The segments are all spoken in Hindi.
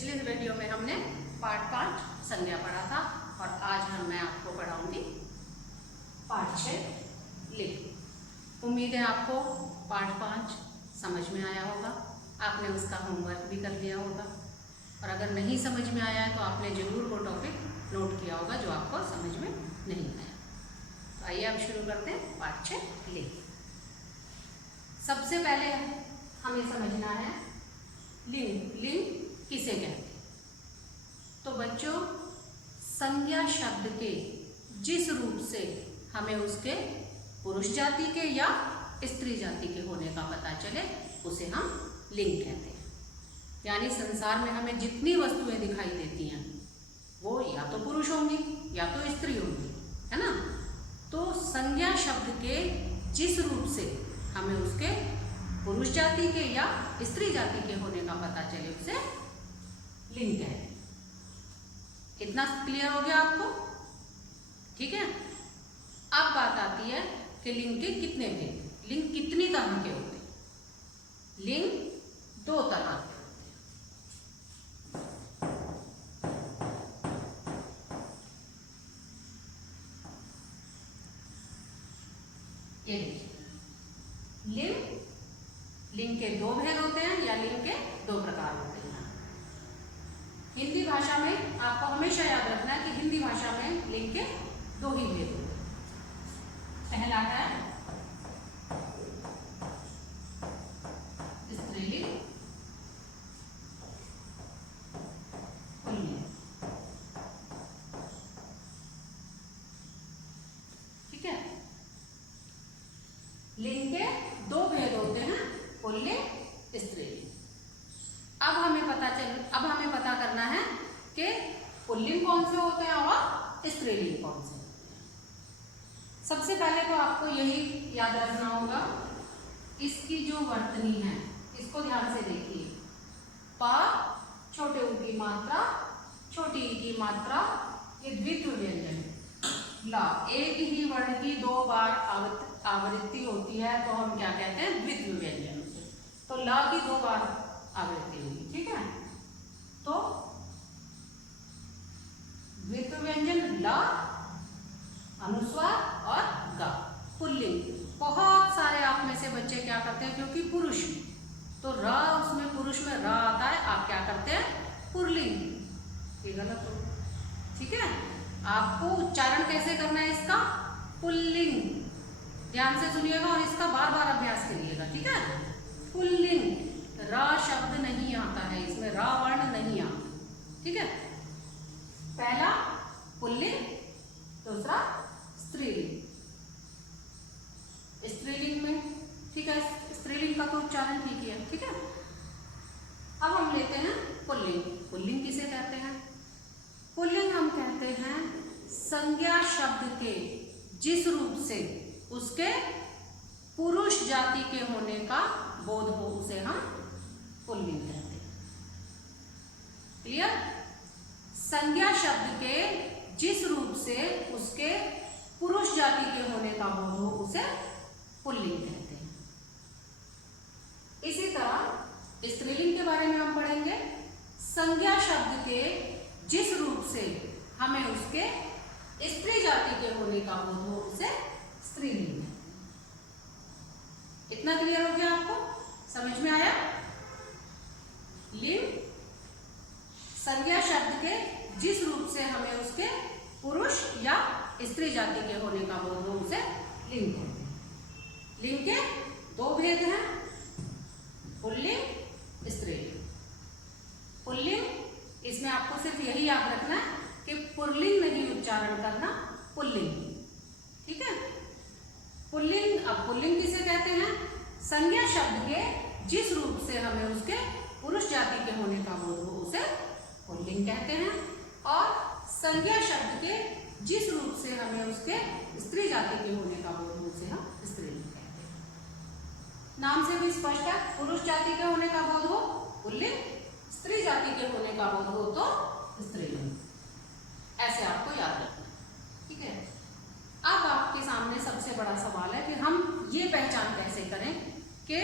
पिछले वीडियो में हमने पार्ट 5 संज्ञा पढ़ा था और आज मैं आपको पढ़ाऊंगी पार्ट 6 लिंग। उम्मीद है आपको पार्ट 5 समझ में आया होगा, आपने उसका होमवर्क भी कर लिया होगा और अगर नहीं समझ में आया है तो आपने ज़रूर वो टॉपिक नोट किया होगा जो आपको समझ में नहीं आया। तो आइए अब शुरू करते हैं पार्ट 6 लिंग। सबसे पहले हमें समझना है लिंग। लिंग किसे कहते हैं? तो बच्चों, संज्ञा शब्द के जिस रूप से हमें उसके पुरुष जाति के या स्त्री जाति के होने का पता चले उसे हम लिंग कहते हैं। यानी संसार में हमें जितनी वस्तुएं दिखाई देती हैं वो या तो पुरुष होंगी या तो स्त्री होंगी, है ना। तो संज्ञा शब्द के जिस रूप से हमें उसके पुरुष जाति के या स्त्री जाति के होने का पता चले उसे लिंग कहते हैं। इतना क्लियर हो गया आपको? ठीक है। अब बात आती है कि लिंग के कितने भेद, लिंग कितनी तरह के होते हैं। लिंग 2 तरह के होते हैं। ये देखिए, लिंग के 2 भेद होते हैं या लिंग के 2 प्रकार होते हैं। हिंदी भाषा में आपको हमेशा याद रखना है कि हिंदी भाषा में लिंग के 2 ही भेद होते हैं। पहला है स्त्रीलिंग, पुल्लिंग। ठीक है। लिंग के 2 भेद होते हैं, पुल्लिंग, स्त्रीलिंग। अब हमें पता करना है कि पुल्लिंग कौन से होते हैं और स्त्रीलिंग कौन से होते हैं। सबसे पहले तो आपको यही याद रखना होगा, इसकी जो वर्तनी है इसको ध्यान से देखिए। पा, छोटे ऊ की मात्रा, छोटी ई की मात्रा, ये द्वित्व व्यंजन। ला, एक ही वर्ण की 2 बार आवृत्ति होती है तो हम क्या कहते हैं? द्वित्व व्यंजन से। तो ला की 2 बार आवृत्ति होगी। ठीक है। तो द्वित्व व्यंजन ला, अनुस्वार और गा, पुल्लिंग। बहुत सारे आप में से बच्चे क्या करते हैं, क्योंकि पुरुष तो रा, उसमें पुरुष में रा आता है, आप क्या करते हैं? पुल्लिंग। ये गलत हो। ठीक है। आपको उच्चारण कैसे करना है इसका? पुल्लिंग। ध्यान से सुनिएगा और इसका बार बार अभ्यास करिएगा। ठीक है। पुल्लिंग, रा शब्द नहीं आता है इसमें, रा वर्ण नहीं आता। ठीक है। पहला पुल्लिंग, दूसरा स्त्रीलिंग। स्त्रीलिंग में, ठीक है, स्त्रीलिंग का तो उच्चारण ठीक है। ठीक है। अब हम लेते हैं पुल्लिंग। पुल्लिंग किसे कहते हैं? पुल्लिंग हम कहते हैं संज्ञा शब्द के जिस रूप से उसके पुरुष जाति के होने का बोध हो उसे हम पुल्लिंग कहते हैं। क्लियर? संज्ञा शब्द के जिस रूप से उसके पुरुष जाति के होने का बोध हो उसे पुल्लिंग कहते हैं। इसी तरह स्त्रीलिंग के बारे में हम पढ़ेंगे। संज्ञा शब्द के जिस रूप से हमें उसके स्त्री जाति के होने का बोध हो उसे स्त्रीलिंग कहते हैं। इतना क्लियर हो गया आपको? समझ में आया? लिंग संज्ञा शब्द के जिस रूप से हमें उसके पुरुष या स्त्री जाति के होने का बोध हो उसे लिंग कहते हैं। लिंग के 2 भेद हैं, पुल्लिंग, स्त्रीलिंग। पुल्लिंग, इसमें आपको सिर्फ यही याद रखना है कि पुल्लिंग नहीं उच्चारण करना, पुल्लिंग। ठीक है। पुल्लिंग, अब पुल्लिंग किसे कहते हैं? संज्ञा शब्द के जिस रूप से हमें उसके पुरुष जाति के होने का बोध हो उसे पुल्लिंग कहते हैं और संज्ञा शब्द के जिस रूप से हमें उसके स्त्री जाति के होने का बोध हो उसे हम स्त्रीलिंग कहते हैं। नाम से भी स्पष्ट है, पुरुष जाति के होने का बोध हो पुल्लिंग, स्त्री जाति के होने का बोध हो तो स्त्रीलिंग। ऐसे आपको याद रखना। ठीक है। अब आपके सामने सबसे बड़ा सवाल है कि हम ये पहचान कैसे करें कि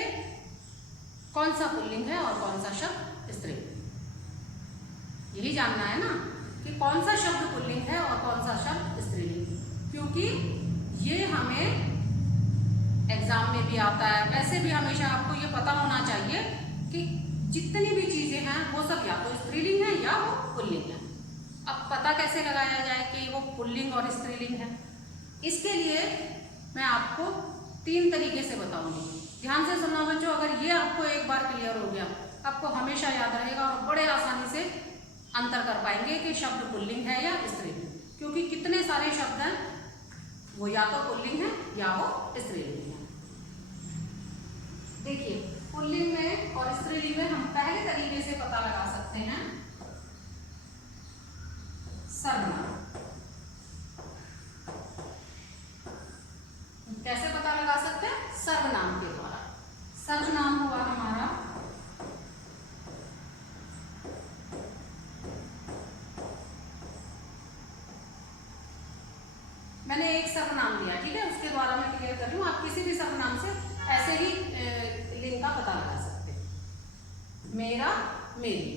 कौन सा पुल्लिंग है और कौन सा शब्द स्त्रीलिंग। यही जानना है ना कि कौन सा शब्द पुल्लिंग है और कौन सा शब्द स्त्रीलिंग, क्योंकि ये हमें एग्जाम में भी आता है। वैसे भी हमेशा आपको ये पता होना चाहिए कि जितनी भी चीजें हैं वो सब या तो स्त्रीलिंग है या वो पुल्लिंग है। अब पता कैसे लगाया जाए कि वो पुल्लिंग और स्त्रीलिंग है, इसके लिए मैं आपको 3 तरीके से बताऊंगी। ध्यान से सुनना बच्चों, अगर ये आपको एक बार क्लियर हो गया, आपको हमेशा याद रहेगा और बड़े आसानी से अंतर कर पाएंगे कि शब्द पुल्लिंग है या स्त्रीलिंग, क्योंकि कितने सारे शब्द हैं वो या तो पुल्लिंग है या वो स्त्रीलिंग है। देखिए, पुल्लिंग में और स्त्रीलिंग में हम पहले तरीके से पता लगा सकते हैं सर्वनाम। कैसे पता लगा सकते हैं? सर्वनाम के द्वारा। सर्वनाम हुआ हमारा मैंने एक सर्वनाम दिया, ठीक है, उसके द्वारा मैं क्लियर कर रही हूँ। आप किसी भी सर्वनाम से ऐसे ही लिंग का पता लगा सकते हैं। मेरा, मेरी।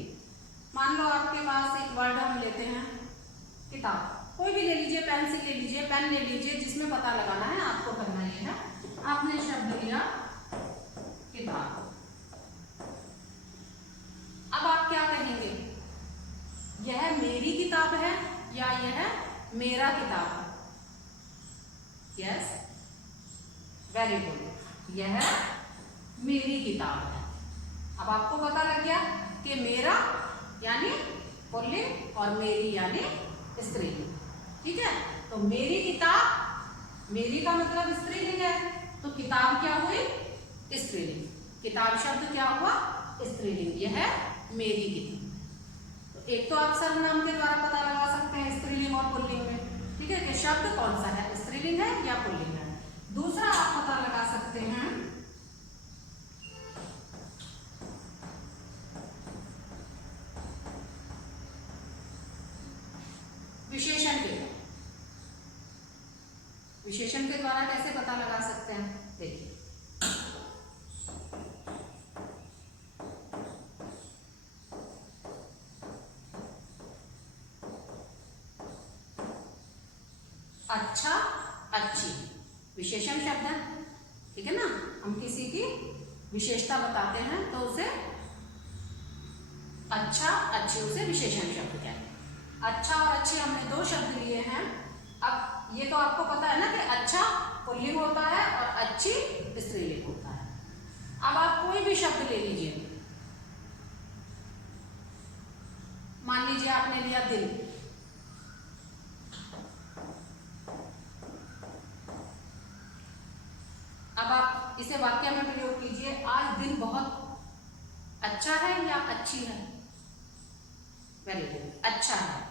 मान लो आपके पास एक वर्ड हम लेते हैं किताब, कोई भी ले लीजिए, पेंसिल ले लीजिए, पेन ले लीजिए, जिसमें पता लगाना है आपको करना ये है, आपने शब्द लिया किताब। अब आप क्या कहेंगे, यह मेरी किताब है या यह मेरा किताब है? यस, वेरी गुड, यह मेरी किताब है। अब आपको पता लग गया कि मेरा यानी पुल्लिंग और मेरी यानी स्त्रीलिंग, ठीक है। तो मेरी किताब, मेरी का मतलब स्त्रीलिंग है, तो किताब क्या हुई? स्त्रीलिंग। किताब शब्द क्या हुआ? स्त्रीलिंग। यह मेरी किताब। तो एक तो आप सर्वनाम के द्वारा पता लगा सकते हैं स्त्रीलिंग और पुल्लिंग में, ठीक है, कि शब्द कौन सा है, स्त्रीलिंग है या पुल्लिंग है। दूसरा आप पता लगा सकते हैं विशेषण के द्वारा। विशेषण के द्वारा कैसे पता लगा सकते हैं? देखिए, अच्छा, अच्छी, विशेषण शब्द है, ठीक है ना। हम किसी की विशेषता बताते हैं तो उसे अच्छा, अच्छी, उसे विशेषण शब्द कहते हैं। अच्छा और अच्छी हमने 2 शब्द लिए हैं। अब ये तो आपको पता है ना कि अच्छा पुल्लिंग होता है और अच्छी स्त्रीलिंग होता है। अब आप कोई भी शब्द ले लीजिए, मान लीजिए आपने लिया दिन, अब आप इसे वाक्य में प्रयोग कीजिए, आज दिन बहुत अच्छा है या अच्छी है? वेरी गुड, अच्छा है।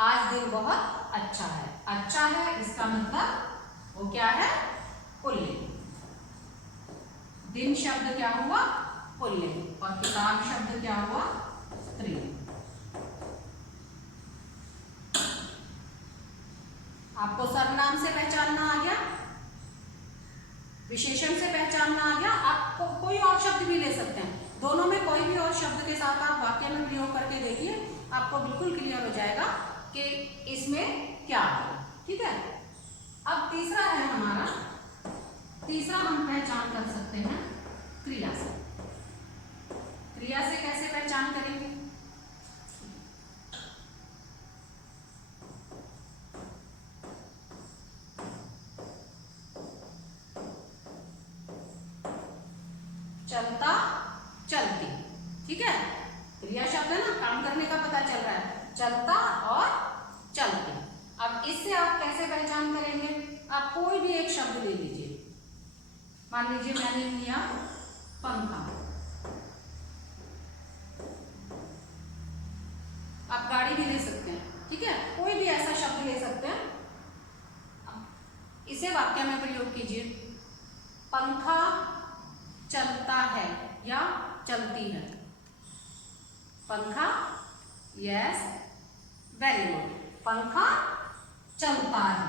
आज दिन बहुत अच्छा है। अच्छा है इसका मतलब वो क्या है? पुल्लिंग। दिन शब्द क्या हुआ? पुल्लिंग। और किताब शब्द क्या हुआ? स्त्रीलिंग। आपको सर्वनाम से पहचानना आ गया, विशेषण से पहचानना आ गया। आप कोई और शब्द भी ले सकते हैं, दोनों में कोई भी और शब्द के साथ आप वाक्य में प्रयोग करके देखिए, आपको बिल्कुल क्लियर हो जाएगा कि इसमें क्या है, ठीक है। अब तीसरा है हमारा, तीसरा हम पहचान कर सकते हैं क्रिया से। क्रिया से कैसे पहचान करेंगे? चलता, चलती, ठीक है, क्रिया शब्द है ना, काम करने का पता चल रहा है, चलता और चलती। अब इससे आप कैसे पहचान करेंगे? आप कोई भी एक शब्द ले लीजिए, मान लीजिए मैंने लिया पंखा, आप गाड़ी भी ले सकते हैं, ठीक है, कोई भी ऐसा शब्द ले सकते हैं। इसे वाक्य में प्रयोग कीजिए, पंखा चलता है या चलती है? पंखा, यस, वेरी गुड, पंखा चलता है।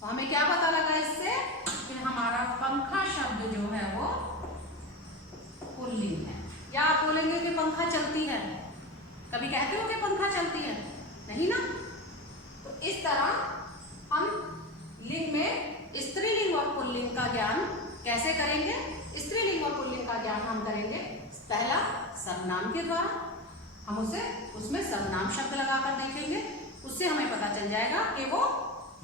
तो हमें क्या पता लगा इससे कि हमारा पंखा शब्द जो है वो पुल्लिंग है। या आप बोलेंगे कि पंखा चलती है, कभी कहते हो कि पंखा चलती है? नहीं ना। तो इस तरह हम लिंग में स्त्रीलिंग और पुल्लिंग का ज्ञान कैसे करेंगे? स्त्रीलिंग और पुल्लिंग का ज्ञान हम करेंगे पहला सर्वनाम के द्वारा। हम उसमें सर्वनाम शब्द लगाकर देखेंगे, उससे हमें पता चल जाएगा कि वो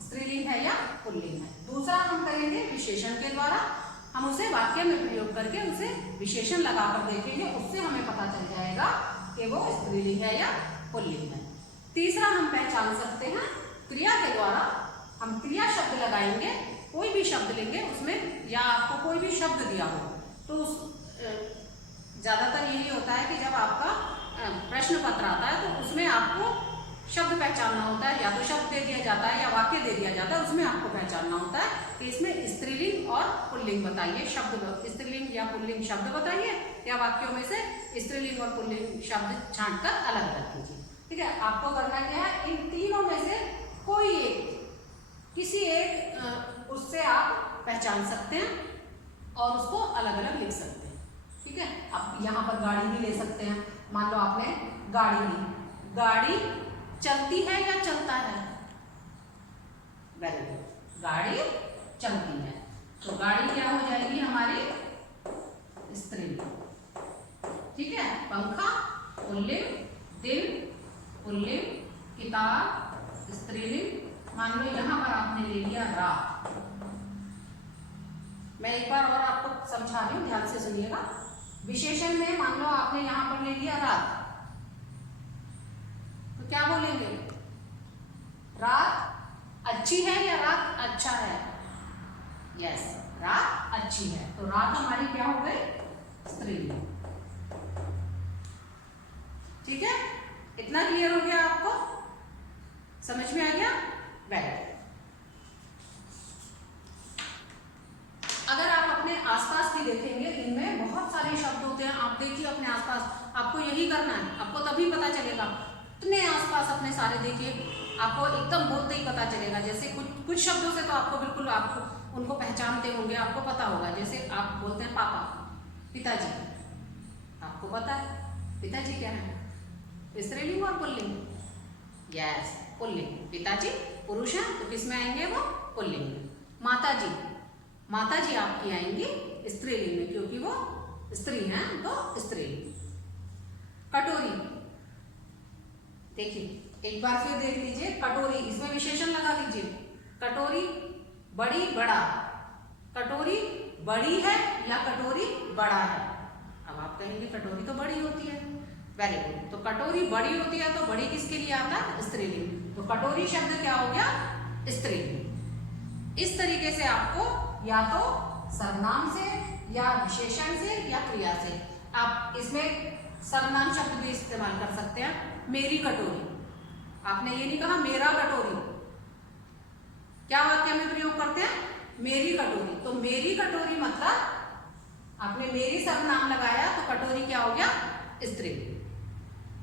स्त्रीलिंग है या पुल्लिंग है। दूसरा हम करेंगे विशेषण के द्वारा। हम उसे वाक्य में प्रयोग करके उसे विशेषण लगाकर देखेंगे, उससे हमें पता चल जाएगा कि वो स्त्रीलिंग है या पुल्लिंग है। तीसरा हम पहचान सकते हैं क्रिया के द्वारा। हम क्रिया शब्द लगाएंगे, कोई भी शब्द लेंगे उसमें, या आपको कोई भी शब्द दिया हो तो उस ज़्यादातर यही होता है कि जब आपका प्रश्न पत्र आता है तो उसमें आपको शब्द पहचानना होता है, या तो शब्द दे दिया जाता है या वाक्य दे दिया जाता है, उसमें आपको पहचानना होता है कि इसमें स्त्रीलिंग और पुल्लिंग बताइए, शब्द स्त्रीलिंग या पुल्लिंग शब्द बताइए, या वाक्यों में से स्त्रीलिंग और पुल्लिंग शब्द छांटकर अलग अलग कीजिए। ठीक है, आपको करना क्या है, इन तीनों में से कोई एक, किसी एक उससे आप पहचान सकते हैं और उसको अलग अलग लिख सकते हैं। ठीक है, आप यहाँ पर गाड़ी भी ले सकते हैं। मान लो आपने गाड़ी ली, गाड़ी चलती है या चलता है? वेरी गुड, गाड़ी चलती है। तो गाड़ी क्या हो जाएगी हमारी स्त्रीलिंग। ठीक है, पंखा पुल्लिंग, दिन पुल्लिंग, किताब स्त्रीलिंग। मान लो यहाँ पर आपने ले लिया रात। मैं एक बार और आपको समझा रही हूँ, ध्यान से सुनिएगा। विशेषण में मान लो आपने यहाँ पर ले लिया रात, तो क्या बोलेंगे? रात अच्छी है या रात अच्छा है? यस, रात अच्छी है। तो रात हमारी क्या हो गई? स्त्रीलिंग। ठीक है, इतना क्लियर हो गया आपको? समझ में आ गया? वेरी। अगर आप अपने आसपास भी देखेंगे, इनमें बहुत सारे शब्द होते हैं। आप देखिए अपने आसपास, आपको यही करना है, आपको तभी पता चलेगा। अपने आसपास अपने सारे देखिए, आपको एकदम बोलते ही पता चलेगा। जैसे कुछ शब्दों से तो आपको बिल्कुल, आप उनको पहचानते होंगे, आपको पता होगा। जैसे आप बोलते हैं पापा, पिताजी, आपको पता है पिताजी क्या है? स्त्रीलिंग और पुल्लिंग? Yes, pulling. पिताजी पुरुष है तो किस में आएंगे वो? पुल्लिंग में। माताजी, माताजी आपकी आएंगी स्त्रीलिंग में, क्योंकि वो स्त्री हैं तो स्त्रीलिंग। कटोरी, देखिए एक बार फिर देख लीजिए, कटोरी, इसमें विशेषण लगा लीजिए। कटोरी बड़ी बड़ा, कटोरी बड़ी है या कटोरी बड़ा है? अब आप कहेंगे कटोरी तो बड़ी होती है। वेरी गुड, तो कटोरी बड़ी होती है तो बड़ी किसके लिए आता है? स्त्रीलिंग। तो कटोरी शब्द क्या हो गया? स्त्रीलिंग। इस तरीके से आपको या तो सर्वनाम से या विशेषण से या क्रिया से, आप इसमें सर्वनाम शब्द भी इस्तेमाल कर सकते हैं। मेरी कटोरी, आपने ये नहीं कहा मेरा कटोरी, क्या वाक्य में प्रयोग करते हैं? मेरी कटोरी। तो मेरी कटोरी मतलब आपने मेरी सर्वनाम लगाया तो कटोरी क्या हो गया? स्त्री।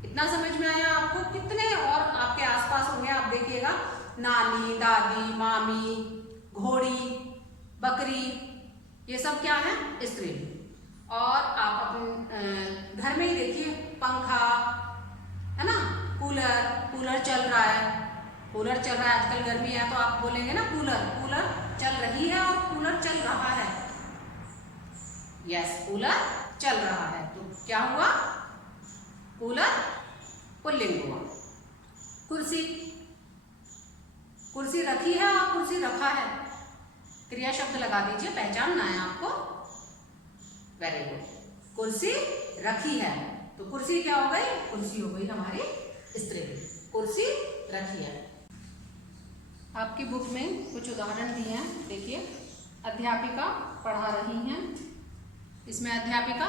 इतना समझ में आया आपको? कितने और आपके आसपास होंगे, आप देखिएगा। नानी, दादी, मामी, घोड़ी, बकरी, ये सब क्या है? स्त्रीलिंग। और आप अपने घर में ही देखिए, पंखा है ना, कूलर, कूलर चल रहा है, कूलर चल रहा है, आजकल गर्मी है तो आप बोलेंगे ना कूलर, कूलर चल रही है और कूलर चल रहा है। यस, कूलर चल रहा है। तो क्या हुआ? कूलर पुल्लिंग हुआ। कुर्सी, कुर्सी रखी है और कुर्सी रखा है, क्रिया शब्द लगा दीजिए, पहचानना है आपको। वेरी गुड, कुर्सी रखी है तो कुर्सी क्या हो गई? कुर्सी हो गई हमारी स्त्री। कुर्सी रखी है। आपकी बुक में कुछ उदाहरण दिए हैं, देखिए। अध्यापिका पढ़ा रही हैं, इसमें अध्यापिका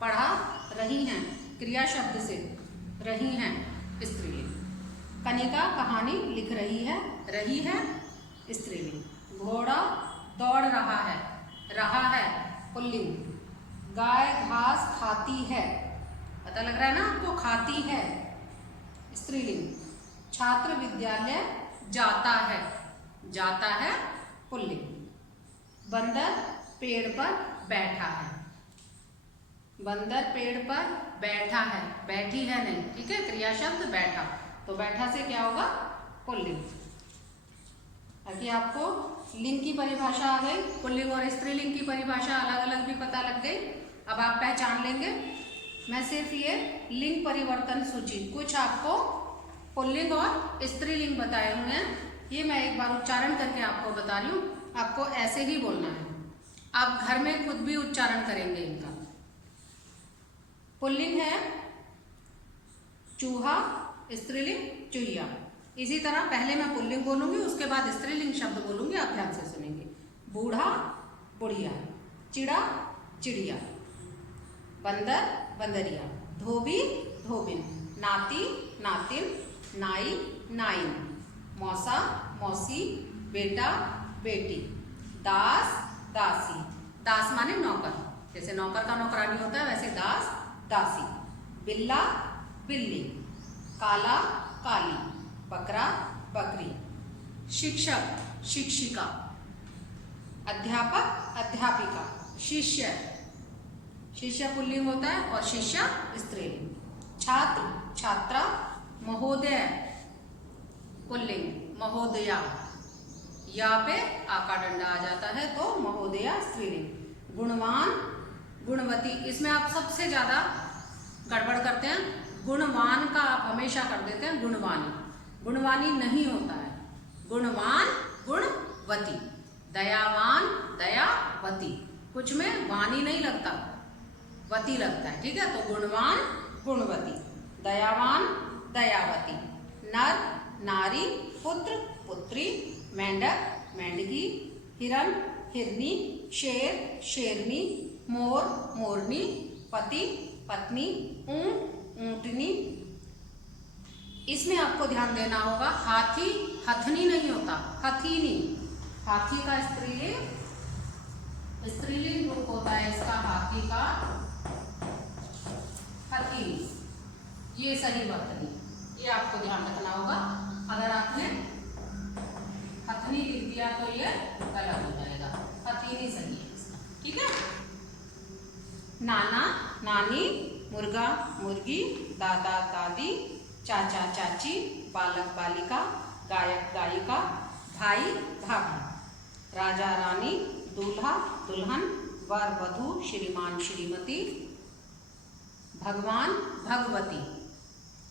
पढ़ा रही हैं, क्रिया शब्द से रही हैं स्त्रीलिंग। कनिका कहानी लिख रही है स्त्रीलिंग। घोड़ा दौड़ रहा है पुल्लिंग। गाय घास खाती है, पता लग रहा है ना आपको? खाती है स्त्रीलिंग। छात्र विद्यालय जाता है पुल्लिंग। बंदर पेड़ पर बैठा है, बंदर पेड़ पर बैठा है, बैठी है नहीं, ठीक है, क्रिया शब्द बैठा, तो बैठा से क्या होगा, पुल्लिंग। ताकि आपको लिंग की परिभाषा आ गई, पुल्लिंग और स्त्रीलिंग की परिभाषा अलग अलग भी पता लग गई। अब आप पहचान लेंगे। मैं सिर्फ ये लिंग परिवर्तन सूची कुछ आपको पुल्लिंग और स्त्रीलिंग बताए हुए हैं, ये मैं एक बार उच्चारण करके आपको बता रही हूँ। आपको ऐसे ही बोलना है, आप घर में खुद भी उच्चारण करेंगे इनका। पुल्लिंग है चूहा, स्त्रीलिंग चूहिया। इसी तरह पहले मैं पुल्लिंग बोलूंगी, उसके बाद स्त्रीलिंग शब्द बोलूंगी, आप ध्यान से सुनेंगे। बूढ़ा बुढ़िया, चिड़ा चिड़िया, बंदर बंदरिया, धोबी धोबिन, नाती नातिन, नाई नाइन, मौसा मौसी, बेटा बेटी, दास दासी, दास माने नौकर, जैसे नौकर का नौकरानी होता है वैसे दास दासी, बिल्ला बिल्ली, काला काली, बकरा बकरी, शिक्षक शिक्षिका, अध्यापक अध्यापिका, शिष्य, शिष्य पुल्लिंग होता है और शिष्या स्त्रीलिंग, छात्र छात्रा, महोदय पुल्लिंग, महोदया, या पे आका डंडा आ जाता है तो महोदया स्त्रीलिंग, गुणवान गुणवती। इसमें आप सबसे ज्यादा गड़बड़ करते हैं, गुणवान का आप हमेशा कर देते हैं गुणवानी, गुणवानी नहीं होता है, गुणवान गुणवती, दयावान दयावती, कुछ में वानी नहीं लगता, वती लगता है, ठीक है। तो गुणवान गुणवती, दयावान दयावती, नर नारी, पुत्र पुत्री, मेंढक मेंढकी, हिरण हिरनी, शेर शेरनी, मोर मोरनी, पति पत्नी, ऊंट ऊंटनी। इसमें आपको ध्यान देना होगा, हाथी हथनी नहीं होता, हथीनी। हाथी का स्त्रीलिंग रूप होता है इसका, हाथी का हथीनी, ये सही वर्तनी, ये आपको ध्यान रखना होगा। अगर आपने हथनी लिख दिया तो ये गलत हो जाएगा, हथीनी सही है इसका, ठीक है। नाना नानी, मुर्गा मुर्गी, दादा दादी, चाचा चाची, बालक बालिका, गायक गायिका, भाई भाभी, राजा रानी, दूल्हा दुल्हन, वर वधू, श्रीमान श्रीमती, भगवान भगवती,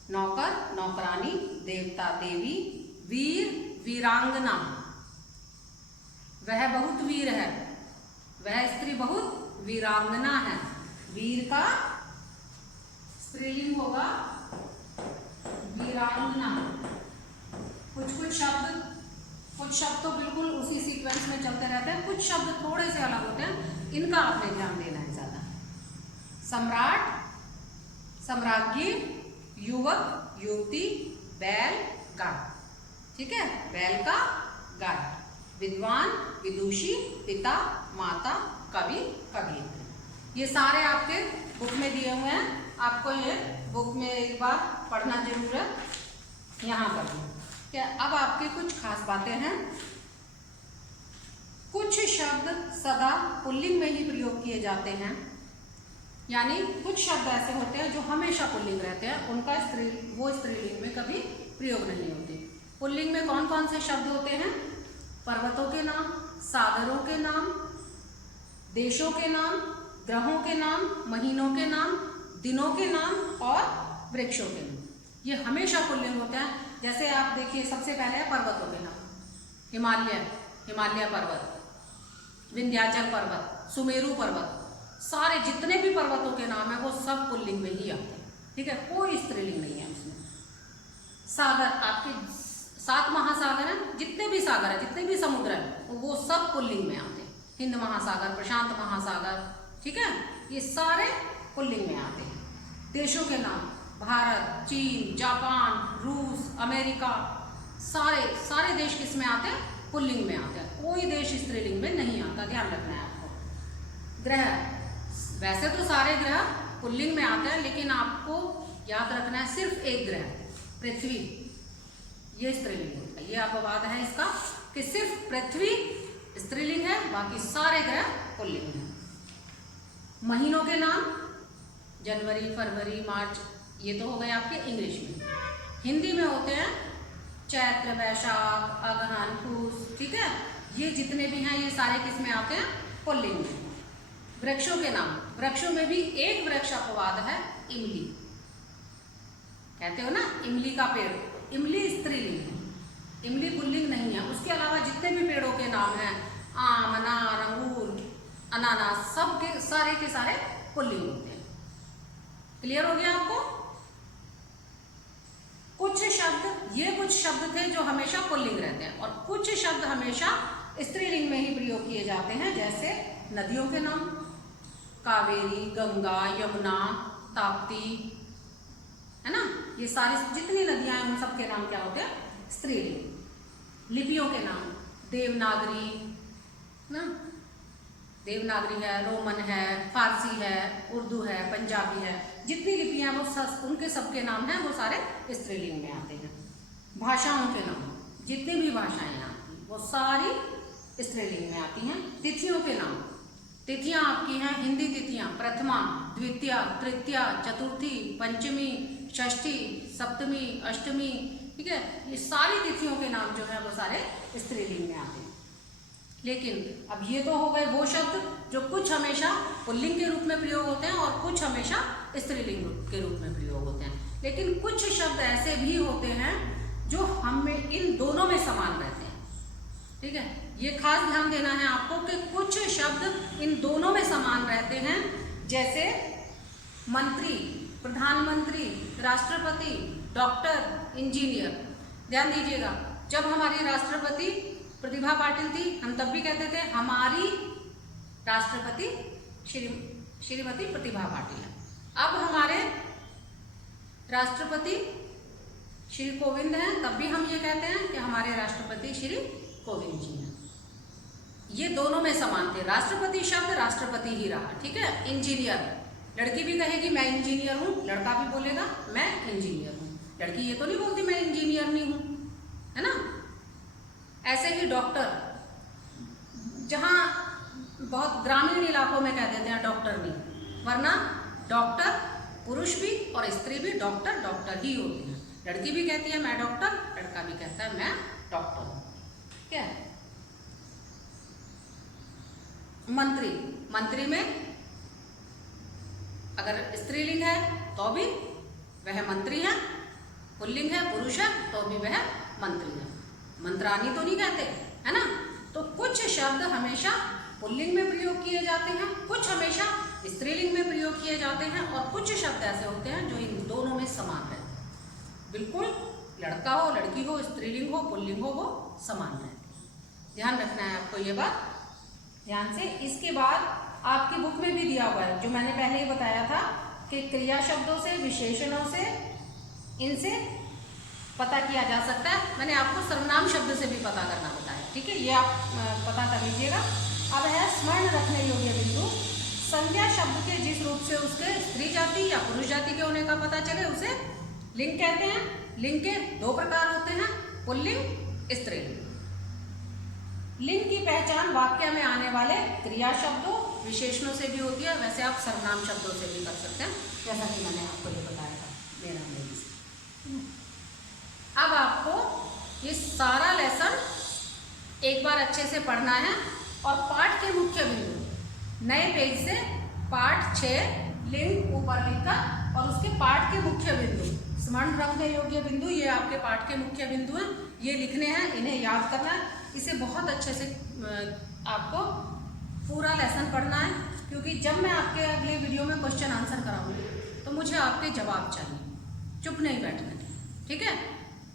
नौकर नौकरानी, देवता देवी, वीर वीरांगना, वह बहुत वीर है, वह स्त्री बहुत वीरांगना है, वीर का स्त्रीलिंग होगा वीरांगना। कुछ शब्द तो बिल्कुल उसी सीक्वेंस में चलते रहते हैं, कुछ शब्द थोड़े से अलग होते हैं, इनका आपने ध्यान देना है ज्यादा। सम्राट सम्राज्ञी, युवक युवती, बैल गाय, ठीक है, बैल का गाय, विद्वान विदुषी, पिता माता, कवि कवि। ये सारे आपके बुक में दिए हुए हैं, आपको ये बुक में एक बार पढ़ना जरूर है। यहाँ पर क्या अब आपके कुछ खास बातें हैं। कुछ शब्द सदा पुल्लिंग में ही प्रयोग किए जाते हैं, यानी कुछ शब्द ऐसे होते हैं जो हमेशा पुल्लिंग रहते हैं, उनका स्त्रीलिंग में कभी प्रयोग नहीं होते। पुल्लिंग में कौन कौन से शब्द होते हैं? पर्वतों के नाम, सागरों के नाम, देशों के नाम, ग्रहों के नाम, महीनों के नाम, दिनों के नाम और वृक्षों के नाम, ये हमेशा पुल्लिंग होते हैं। जैसे आप देखिए, सबसे पहले है पर्वतों के नाम, हिमालय पर्वत, विंध्याचल पर्वत, सुमेरु पर्वत, सारे जितने भी पर्वतों के नाम है वो सब पुल्लिंग में ही आते हैं, ठीक है, कोई स्त्रीलिंग नहीं है उसमें। सागर, आपके 7 महासागर हैं, जितने भी सागर हैं, जितने भी समुद्र हैं, वो सब पुल्लिंग में आते हैं। हिंद महासागर, प्रशांत महासागर, ठीक है, ये सारे पुल्लिंग में आते हैं। देशों के नाम, भारत, चीन, जापान, रूस, अमेरिका, सारे देश किस में आते हैं? पुल्लिंग में आते हैं, कोई देश स्त्रीलिंग में नहीं आता, ध्यान रखना है आपको। ग्रह, वैसे तो सारे ग्रह पुल्लिंग में आते हैं, लेकिन आपको याद रखना है सिर्फ एक ग्रह, पृथ्वी, ये स्त्रीलिंग होता है। ये अपवाद है इसका कि सिर्फ पृथ्वी स्त्रीलिंग है, बाकी सारे ग्रह पुल्लिंग हैं। महीनों के नाम, जनवरी, फरवरी, मार्च, ये तो हो गए आपके इंग्लिश में। हिंदी में होते हैं चैत्र, वैशाख, अगहन, पूस, ठीक है। ये जितने भी हैं ये सारे किस में आते हैं? पुल्लिंग में। वृक्षों के नाम, वृक्षों में भी एक वृक्ष अपवाद है, इमली। कहते हो ना इमली का पेड़, इमली स्त्रीलिंग है, इमली पुल्लिंग नहीं है। उसके अलावा जितने भी पेड़ों के नाम हैं, आम, अनार, अंगूर, अनानास, सब के सारे पुल्लिंग होते हैं। क्लियर हो गया आपको? कुछ शब्द, ये कुछ शब्द थे जो हमेशा पुल्लिंग रहते हैं और कुछ शब्द हमेशा स्त्रीलिंग में ही प्रयोग किए जाते हैं। जैसे नदियों के नाम, कावेरी, गंगा, यमुना, ताप्ती, है ना, ये सारी जितनी नदियां हैं उन सब के नाम क्या होते हैं? स्त्रीलिंग। लिपियों के नाम, देवनागरी ना, देवनागरी है, रोमन है, फारसी है, उर्दू है, पंजाबी है, जितनी लिपियां वो उनके सबके नाम हैं वो सारे स्त्रीलिंग में आते हैं। भाषाओं के नाम, जितनी भी भाषाएं हैं वो सारी स्त्रीलिंग में आती हैं। तिथियों के नाम, तिथियां आपकी हैं हिंदी तिथियां, प्रथमा, द्वितीया, तृतीया, चतुर्थी, पंचमी, षष्ठी, सप्तमी, अष्टमी, ठीक है। ये सारी तिथियों के नाम जो है वो सारे स्त्रीलिंग में आते हैं। लेकिन अब ये तो हो गए वो शब्द जो कुछ हमेशा पुल्लिंग के रूप में प्रयोग होते हैं और कुछ हमेशा स्त्रीलिंग के रूप में प्रयोग होते हैं। लेकिन कुछ शब्द ऐसे भी होते हैं जो हमें इन दोनों में समान रहते हैं, ठीक है। ये खास ध्यान देना है आपको कि कुछ शब्द इन दोनों में समान रहते हैं। जैसे मंत्री, प्रधानमंत्री, राष्ट्रपति, डॉक्टर, इंजीनियर। ध्यान दीजिएगा, जब हमारी राष्ट्रपति प्रतिभा पाटिल थी हम तब भी कहते थे हमारी राष्ट्रपति श्रीमती प्रतिभा पाटिल है। अब हमारे राष्ट्रपति श्री कोविंद हैं तब भी हम ये कहते हैं कि हमारे राष्ट्रपति श्री कोविंद जी हैं। ये दोनों में समान थे। राष्ट्रपति शब्द राष्ट्रपति ही रहा, ठीक है। इंजीनियर, लड़की भी कहेगी मैं इंजीनियर हूँ, लड़का भी बोलेगा मैं इंजीनियर हूँ। लड़की ये तो नहीं बोलती मैं इंजीनियर नहीं हूँ, है ना। ऐसे ही डॉक्टर, जहाँ बहुत ग्रामीण इलाकों में कह देते हैं डॉक्टर नहीं, वरना डॉक्टर पुरुष भी और स्त्री भी डॉक्टर डॉक्टर ही होते हैं। लड़की भी कहती है मैं डॉक्टर, लड़का भी कहता है मैं डॉक्टर हूँ, क्या है। मंत्री, मंत्री में अगर स्त्रीलिंग है तो भी वह मंत्री है, पुल्लिंग है पुरुष है तो भी वह मंत्री है। मंत्रानी तो नहीं कहते, है ना। तो कुछ शब्द हमेशा पुल्लिंग में प्रयोग किए जाते हैं, कुछ हमेशा स्त्रीलिंग में प्रयोग किए जाते हैं और कुछ शब्द ऐसे होते हैं जो इन दोनों में समान रहते हैं। बिल्कुल लड़का हो, लड़की हो, स्त्रीलिंग हो, पुल्लिंग हो, वो समान रहते हैं। ध्यान रखना है आपको ये बात ध्यान से। इसके बाद आपकी बुक में भी दिया हुआ है जो मैंने पहले ही बताया था कि क्रिया शब्दों से, विशेषणों से, इनसे पता किया जा सकता है। मैंने आपको सर्वनाम शब्द से भी पता करना बताया, ठीक है। ये आप पता कर लीजिएगा। अब है स्मरण रखने योग्य बिंदु। संज्ञा शब्द के जिस रूप से उसके स्त्री जाति या पुरुष जाति के होने का पता चले उसे लिंग कहते हैं। लिंग के दो प्रकार होते हैं, पुल्लिंग, स्त्रीलिंग। लिंग की पहचान वाक्य में आने वाले क्रिया शब्दों, विशेषणों से भी होती है। वैसे आप सर्वनाम शब्दों से भी कर सकते हैं, जैसा कि मैंने आपको ये बताया था मेरा मेरी से। अब आपको ये सारा लेसन एक बार अच्छे से पढ़ना है और पाठ के मुख्य बिंदु नए पेज से पाठ 6 लिंग ऊपर लिखकर और उसके पाठ के मुख्य बिंदु, स्मरण रखने योग्य बिंदु, ये आपके पाठ के मुख्य बिंदु हैं। ये लिखने हैं, इन्हें याद करना है। इसे बहुत अच्छे से आपको पूरा लेसन पढ़ना है, क्योंकि जब मैं आपके अगले वीडियो में क्वेश्चन आंसर कराऊंगी तो मुझे आपके जवाब चाहिए, चुप नहीं बैठना, ठीक है।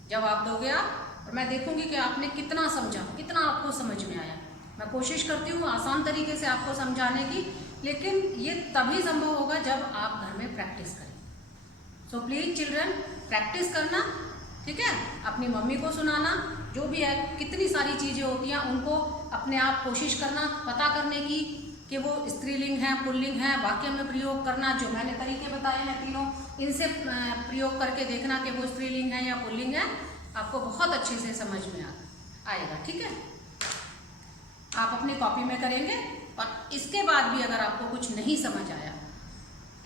जवाब दोगे आप और मैं देखूंगी कि आपने कितना समझा, कितना आपको समझ में आया। मैं कोशिश करती हूँ आसान तरीके से आपको समझाने की, लेकिन ये तभी संभव होगा जब आप घर में प्रैक्टिस करें। सो प्लीज चिल्ड्रन, प्रैक्टिस करना, ठीक है। अपनी मम्मी को सुनाना, जो भी है, कितनी सारी चीज़ें होती हैं उनको अपने आप कोशिश करना पता करने की कि वो स्त्रीलिंग है, पुल्लिंग है, वाक्य में प्रयोग करना। जो मैंने तरीके बताए हैं तीनों, इनसे प्रयोग करके देखना कि वो स्त्रीलिंग है या पुल्लिंग है। आपको बहुत अच्छे से समझ में आएगा, ठीक है। आप अपनी कॉपी में करेंगे और इसके बाद भी अगर आपको कुछ नहीं समझ आया,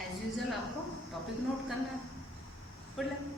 एज यूजल आपको टॉपिक नोट करना है। Good luck.